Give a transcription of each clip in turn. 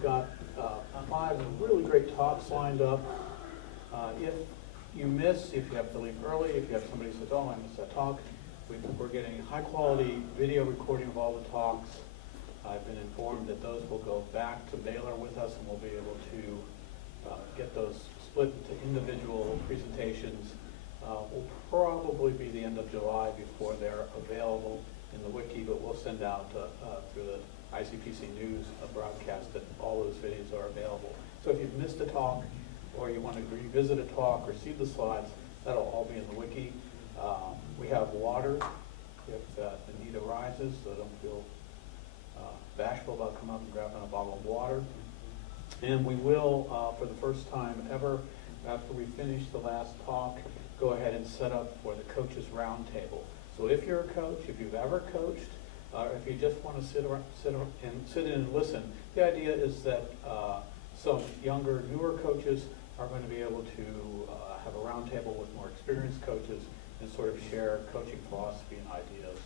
We've got 5 really great talks lined up. If you have to leave early, if you have somebody who says, oh, I missed that talk, we're getting high quality video recording of all the talks. I've been informed that those will go back to Baylor with us, and we'll be able to get those split into individual presentations. Will probably be the end of July before they're available in the wiki, but we'll send out through the ICPC News a broadcast that all those videos are available. So if you've missed a talk, or you want to revisit a talk or see the slides, that'll all be in the wiki. We have water if the need arises, so don't feel bashful about coming up and grabbing a bottle of water. And we will, for the first time ever, after we finish the last talk, go ahead and set up for the coaches roundtable. So if you're a coach, if you've ever coached, if you just want to sit in and listen, the idea is that some younger, newer coaches are going to be able to have a roundtable with more experienced coaches and sort of share coaching philosophy and ideas.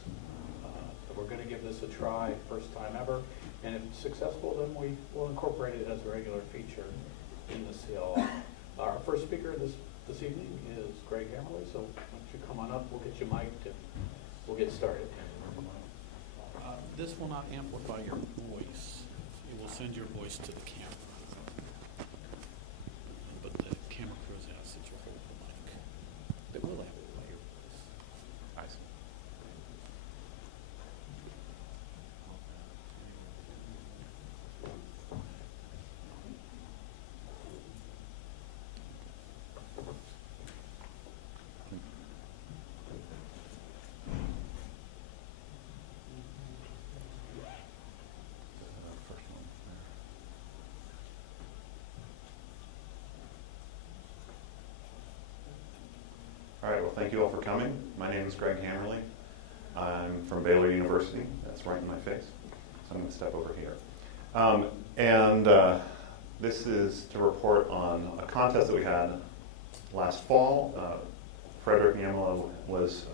So we're going to give this a try, first time ever, and if it's successful, then we will incorporate it as a regular feature in the CLI. Our first speaker this evening is Greg Hammerly, so why don't you come on up, we'll get you mic'd, and we'll get started. This will not amplify your voice. It will send your voice to the camera. But the camera crews ask that you hold the mic. It will amplify your voice. I see. All right, well, thank you all for coming. My name is Greg Hammerly. I'm from Baylor University. That's right in my face. So I'm going to step over here. This is to report on a contest that we had last fall. Frederick Yamala was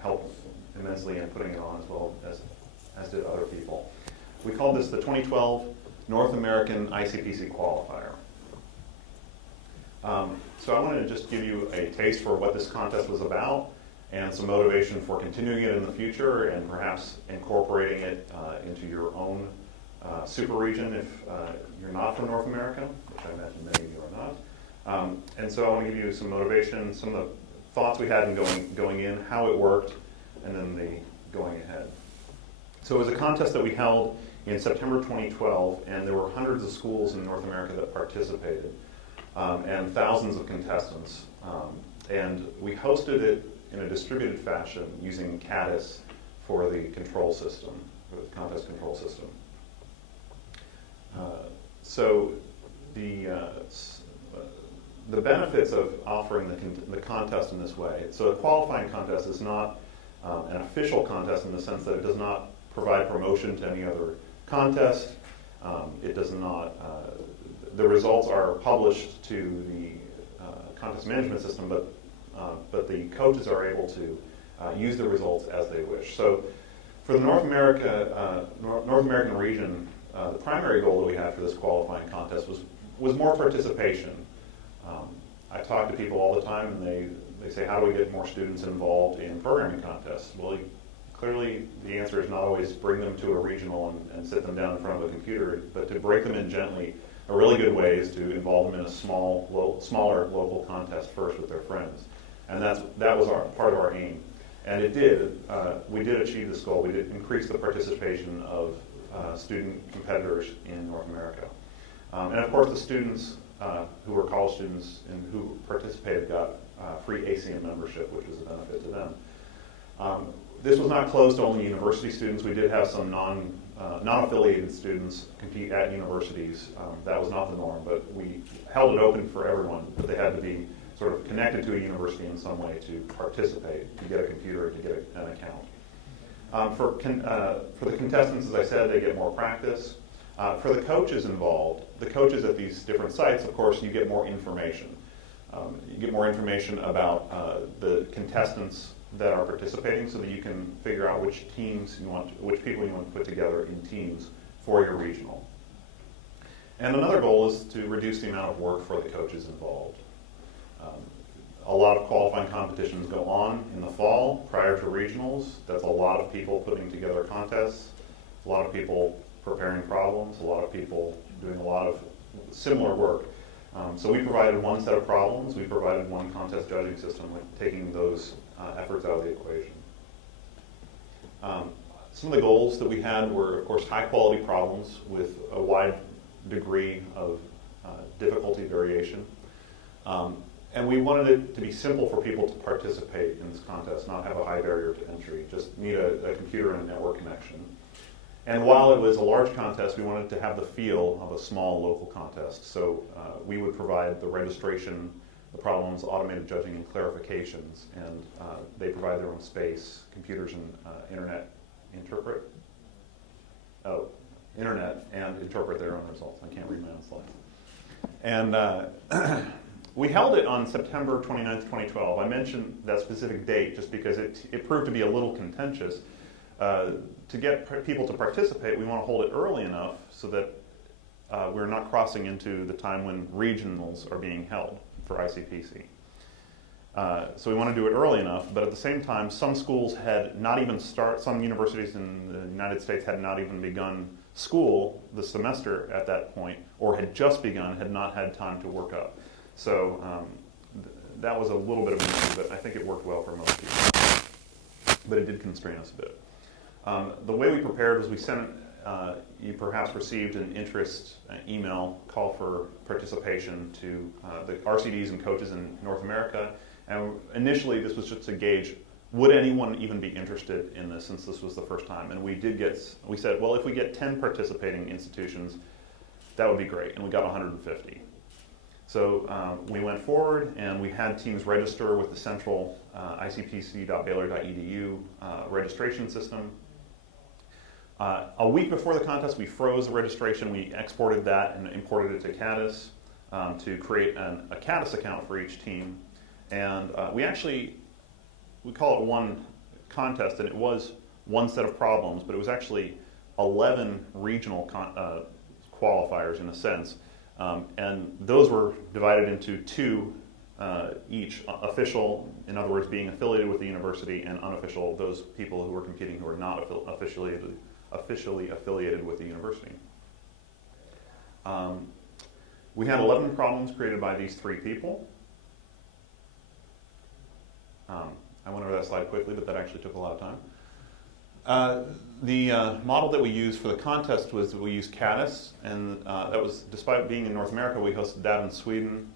helped immensely in putting it on, as well as did other people. We called this the 2012 North American ICPC Qualifier. So I wanted to just give you a taste for what this contest was about and some motivation for continuing it in the future and perhaps incorporating it into your own super region if you're not from North America, which I imagine many of you are not. And so I want to give you some motivation, some of the thoughts we had in going in, how it worked, and then the going ahead. So it was a contest that we held in September 2012, and there were hundreds of schools in North America that participated. And thousands of contestants. And we hosted it in a distributed fashion using Caddis for the control system, for the contest control system. So the benefits of offering the contest in this way, so a qualifying contest is not an official contest in the sense that it does not provide promotion to any other contest. It does not the results are published to the contest management system, but the coaches are able to use the results as they wish. So for the North American region, the primary goal that we had for this qualifying contest was more participation. I talk to people all the time, and they say, how do we get more students involved in programming contests? Well, clearly the answer is not always bring them to a regional and sit them down in front of a computer, but to break them in gently. A really good way is to involve them in a smaller local contest first with their friends. And that was part of our aim. And it did. We did achieve this goal. We did increase the participation of student competitors in North America. And of course, the students who were college students and who participated got free ACM membership, which was a benefit to them. This was not closed to only university students. We did have some non-affiliated students compete at universities. That was not the norm, but we held it open for everyone, but they had to be sort of connected to a university in some way to participate, to get a computer, to get an account. For the contestants, as I said, they get more practice. For the coaches involved, the coaches at these different sites, of course, you get more information. You get more information about the contestants that are participating, so that you can figure out which people you want to put together in teams for your regional. And another goal is to reduce the amount of work for the coaches involved. A lot of qualifying competitions go on in the fall prior to regionals. That's a lot of people putting together contests, a lot of people preparing problems, a lot of people doing a lot of similar work. So we provided one set of problems, we provided one contest judging system, like taking those efforts out of the equation. Some of the goals that we had were, of course, high quality problems with a wide degree of difficulty variation. And we wanted it to be simple for people to participate in this contest, not have a high barrier to entry, just need a computer and a network connection. And while it was a large contest, we wanted to have the feel of a small local contest. So we would provide the registration, the problems, automated judging, and clarifications. And they provide their own space, computers and internet and interpret their own results. I can't read my own slides. And we held it on September 29th, 2012. I mentioned that specific date just because it proved to be a little contentious. To get people to participate, we want to hold it early enough so that we're not crossing into the time when regionals are being held for ICPC. So we want to do it early enough, but at the same time, some schools had not even some universities in the United States had not even begun school the semester at that point, or had just begun, had not had time to work up. So that was a little bit of an issue, but I think it worked well for most people. But it did constrain us a bit. The way we prepared was we sent, you perhaps received an interest email call for participation to the RCDs and coaches in North America. And initially this was just to gauge, would anyone even be interested in this since this was the first time? And we said, well, if we get 10 participating institutions, that would be great. And we got 150. So we went forward and we had teams register with the central icpc.baylor.edu registration system. A week before the contest, we froze the registration. We exported that and imported it to Caddis to create a Caddis account for each team. And we call it one contest, and it was one set of problems, but it was actually 11 regional qualifiers in a sense. And those were divided into two each, official, in other words, being affiliated with the university, and unofficial, those people who were competing who were not officially affiliated with the university. We had 11 problems created by these three people. I went over that slide quickly, but that actually took a lot of time. The model that we used for the contest was we used Caddis, and that was, despite being in North America, we hosted that in Sweden.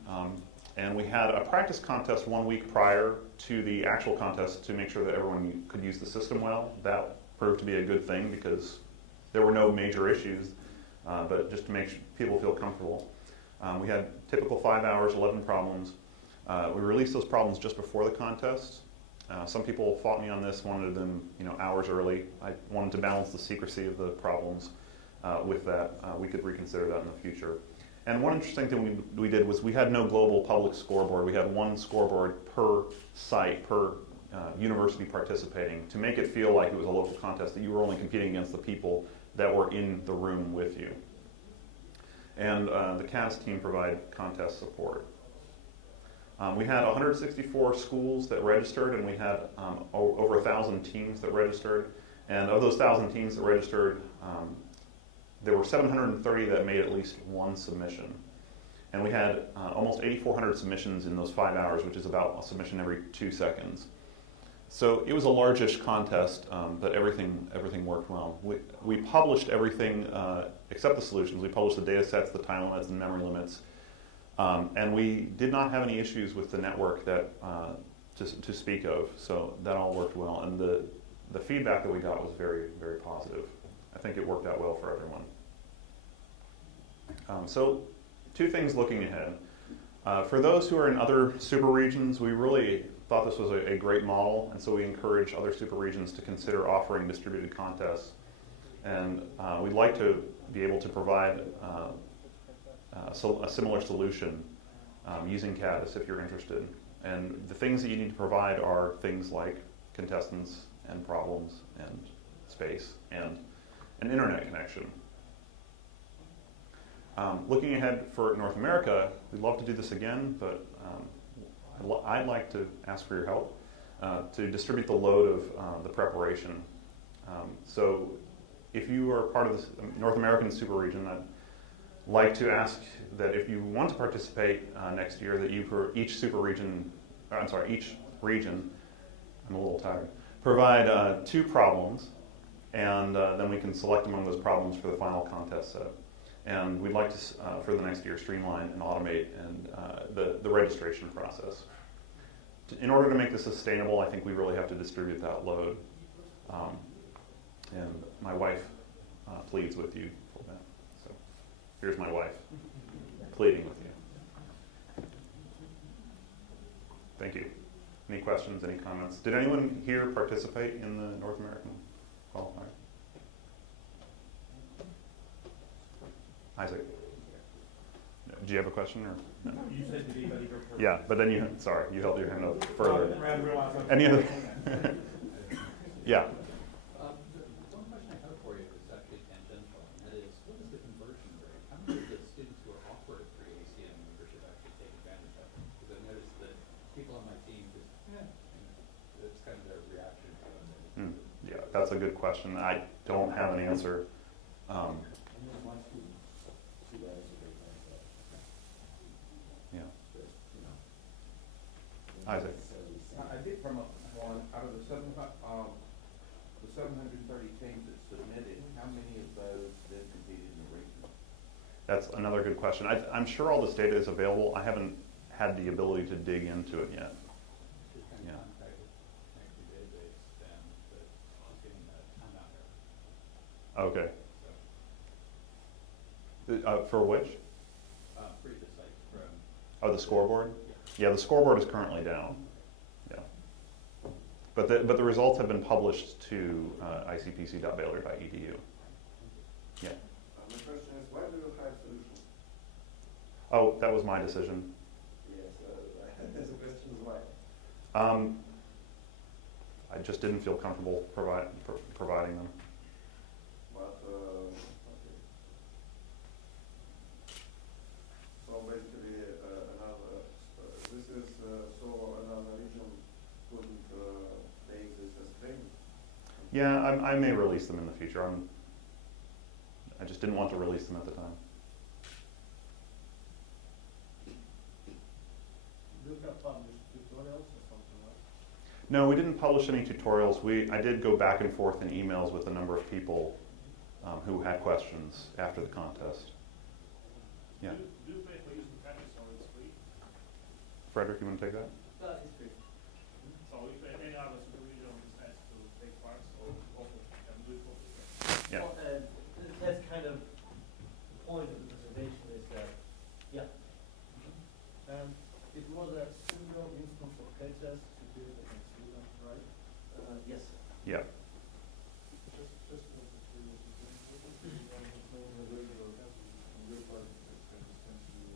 And we had a practice contest 1 week prior to the actual contest to make sure that everyone could use the system well. That proved to be a good thing because there were no major issues, but just to make people feel comfortable. We had typical 5 hours, 11 problems. We released those problems just before the contest. Some people fought me on this, wanted them hours early. I wanted to balance the secrecy of the problems with that. We could reconsider that in the future. And one interesting thing we did was we had no global public scoreboard. We had one scoreboard per site, per university participating, to make it feel like it was a local contest, that you were only competing against the people that were in the room with you. And the Caddis team provided contest support. We had 164 schools that registered, and we had over 1,000 teams that registered. And of those 1,000 teams that registered, there were 730 that made at least one submission. And we had almost 8,400 submissions in those 5 hours, which is about a submission every 2 seconds. So it was a largish contest, but everything worked well. We published everything except the solutions. We published the data sets, the time limits, and memory limits. And we did not have any issues with the network that to speak of, so that all worked well. And the feedback that we got was very, very positive. I think it worked out well for everyone. So 2 things looking ahead. For those who are in other super regions, we really thought this was a great model, and so we encourage other super regions to consider offering distributed contests. And we'd like to be able to provide a similar solution using Caddis if you're interested. And the things that you need to provide are things like contestants and problems and space and an internet connection. Looking ahead for North America, we'd love to do this again, but I'd like to ask for your help to distribute the load of the preparation. So if you are part of the North American super region, I'd like to ask that if you want to participate next year, that you for each region, I'm a little tired, provide 2 problems, and then we can select among those problems for the final contest set. And we'd like to, for the next year, streamline and automate and the registration process. In order to make this sustainable, I think we really have to distribute that load. And my wife pleads with you for that. So here's my wife pleading with you. Thank you. Any questions, any comments? Did anyone here participate in the North American qualifier? Isaac? Do you have a question or no? You said to be ready for. Yeah, but then you held your hand up further. Any other? Yeah. One question I have for you is actually tangential, and that is, what is the conversion rate? How many of the students who are offered free ACM membership actually take advantage of it? Because I've noticed that people on my team just, it's kind of their reaction to it. Yeah, that's a good question. I don't have an answer. Yeah. Isaac. I did from one out of the 730 teams that submitted, how many of those then competed in the region? That's another good question. I'm sure all this data is available. I haven't had the ability to dig into it yet. Just kind Yeah. of contact the database then, but just getting that time out there. Okay. For which? Free the site from. Oh, the scoreboard? Yeah, the scoreboard is currently down. Yeah. But the results have been published to icpc.baylor.edu. Yeah. My question is, why do you hire solutions? Oh, that was my decision. Yes, the question is why. I just didn't feel comfortable providing them. But, okay. So basically, this is so another region couldn't take this as training. Yeah, I may release them in the future. I just didn't want to release them at the time. Do you have published tutorials or something like No, we didn't publish any tutorials. I did go back and forth in emails with a number of people who had questions after the contest. Yeah. Do you pay for using Canvas or it's free? Frederick, you want to take that? It's free. So if any other supervision decides to take part, so also can do it for free. Yeah. Well, that's kind of the point of the presentation is that, yeah. And it was a single instance of KTS to do it against student, right? Yes. Yeah. Just for the curiosity, what is the regular on your part that can essentially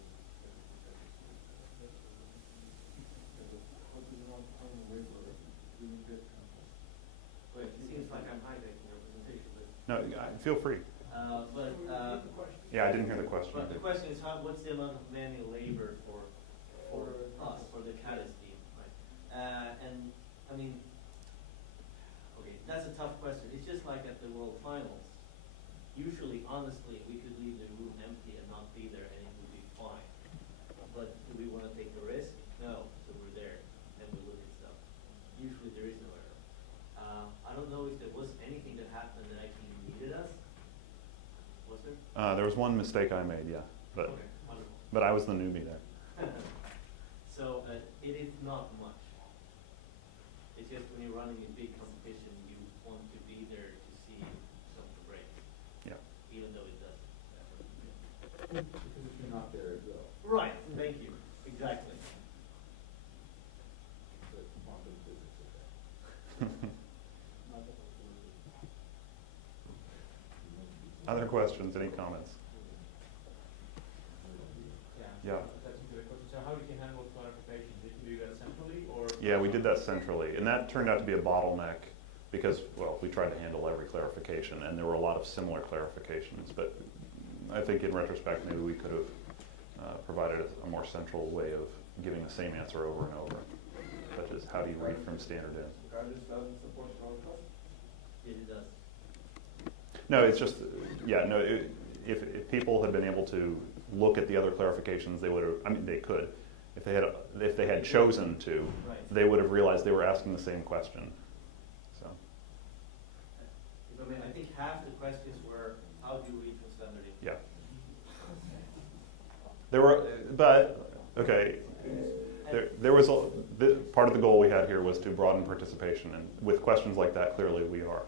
what is not on the regular, do you get contact? Wait, it seems like I'm hijacking your presentation, but, No, feel free. Yeah, I didn't hear the question. but the question is what's the amount of manual labor for us, for the CADIS team, right? And, I mean, okay, that's a tough question. It's just like at the World Finals. Usually, honestly, we could leave the room empty and not be there and it would be fine. But do we want to take the risk? No, so we're there and we look at stuff. Usually there is no error. I don't know if there was anything that happened that actually needed us. Was there? There was one mistake I made, yeah, but Okay, wonderful. but I was the newbie there. So it is not much. It's just when you're running a big competition, you want to be there to see something break, Yeah. even though it doesn't. Because if you're not there, it will. Right, thank you, exactly. But quantum physics is there. Other questions? Any comments? Yeah. That's a good question. So how did you handle clarification? Did you do that centrally or? Yeah, we did that centrally, and that turned out to be a bottleneck because, well, we tried to handle every clarification, and there were a lot of similar clarifications, but I think in retrospect, maybe we could have provided a more central way of giving the same answer over and over, such as how do you read from standard in. Guidance doesn't support shortcuts. It does. No, it's just, yeah, no, if people had been able to look at the other clarifications, they would have, I mean, they could. If they had chosen to, Right. they would have realized they were asking the same question. So, I mean, I think half the questions were, how do you read from standard in? yeah. There were, but, okay, there was, part of the goal we had here was to broaden participation, and with questions like that, clearly we are.